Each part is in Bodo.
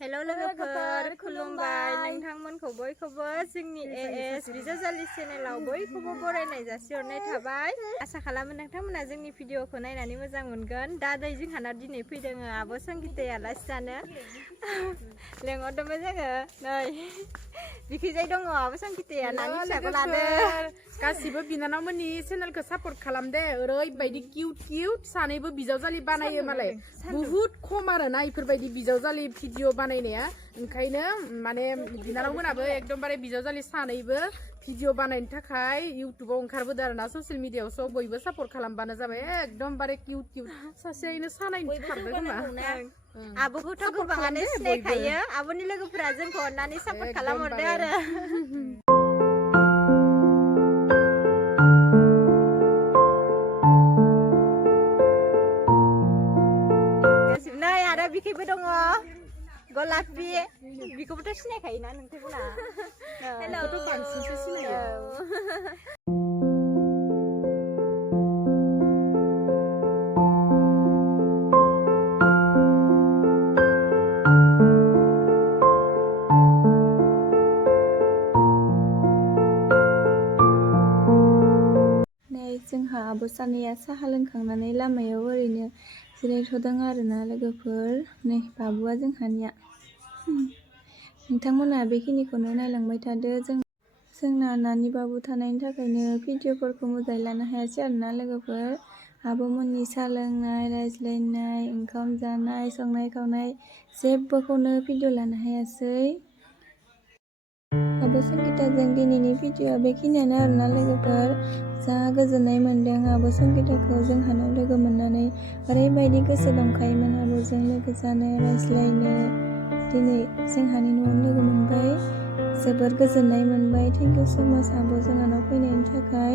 हेलौ लोगोफोर खुलुमबाय नोंथांमोनखौ बयखौबो जोंनि एएस बिजावजालि चेनेलाव बयखौबो बरायनाय जासिहरनाय थाबाय। आसा खालामो नोंथांमोना जोंनि भिडिअखौ नायनानै मोजां मोनगोन। दा जोंहानाव दिनै फैदों आब' संगिता आलासि जानो लेंहरदोंमोन जोङो। नै बिखैजाय दङ आब' संगिताया नानि फिसाखौ लादो। गासिबो बिनानावमोननि चेनेलखौ सापर्ट खालामदे। ओरैबायदि किउट किउट सानैबो बिजावजालि बानायो मालाय बुहुत खम आरोना इफोरबायदि बिजावजालि भिडिअ बानायनाया। ओंखायनो माने बिनानावमोनाबो एकदमबारे बिजावजालि सानैबो भिडिअ बानायनो थाखाय इउटुबाव ओंखारबोदों आरोना ससियेल मिडियाआव। सब बयबो सापर्ट खालामबानो जाबाय। एकदमबारे किउट किउट सासेयैनो सानायनो खारदों खोमा। आब'खौथ' गोबाङानो सिनायखायो। आब'नि लोगोफोरा जोंखौ अननानै सापर्ट खालामहरदो आरो। नै आरो बिखैबो दङ गलापि, बिखौबोथ' सिनायखायोना नोंथांमोना? हेलौ बांसिनसो सिनायो। जोंहा आब' सानैया साहा लोंखांनानै लामायाव ओरैनो जिरायथ'दों आरोना लोगोफोर। नै बाबुआ जोंहानिया। नोंथांमोना बेखिनिखौनो नायलांबाय थादो। जोंना नानि बाबु थानायनि थाखायनो भिडिअफोरखौ मोजाङै लानो हायासै आरोना लोगोफोर। आब'मोननि साहा लोंनाय, रायज्लायनाय, ओंखाम जानाय, संनाय खावनाय जेबोखौनो भिडिअ लानो हायासै। आब' संगिताजों दिनैनि भिडिअआ बेखिनियानो आरोना लोगोफोर। जा गोजोननाय मोन्दों आब' संगिताखौ जोंहानाव लोगो मोननानै। ओरैबायदि गोसो दंखायोमोन आब'जों लोगो जानो, रायज्लायनो। दिनै जोंहानि न'आवनो लोगो मोनबाय। जोबोर गोजोननाय मोनबाय। थेंक इउ स' माच आब' जोंहानाव फैनायनि थाखाय।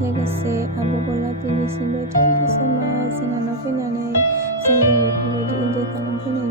लोगोसे आब' गलापिनिसिमबो थेंक इउ स' माच जोंहानाव फैनानै जोंजों बेफोरबायदि इन्जय खालामफैनायनि